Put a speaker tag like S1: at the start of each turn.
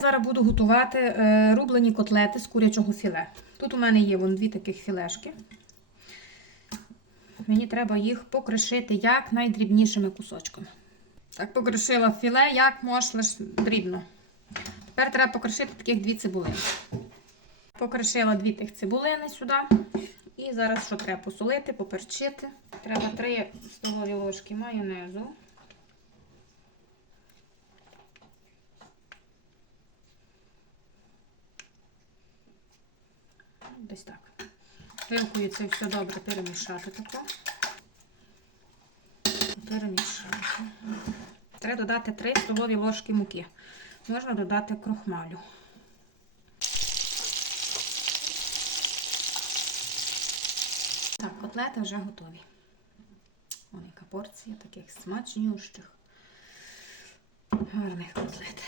S1: Зараз буду готувати е, рублені котлети з курячого філе. Тут у мене є вон дві таких філешки. Мені треба їх покришити як найдрібнішими кусочками. Так, покришила філе, як можеш лише дрібно. Тепер треба покришити таких дві цибулини. Покришила дві тих цибулини сюди. І зараз що треба посолити, поперчити. Треба 3 столові ложки майонезу. Десь так. Вилкою це все добре перемішати тако. Перемішати. Треба додати 3 столові ложки муки. Можна додати крохмалю. Так, котлети вже готові. Ось яка порція таких смачнющих, гарних котлет.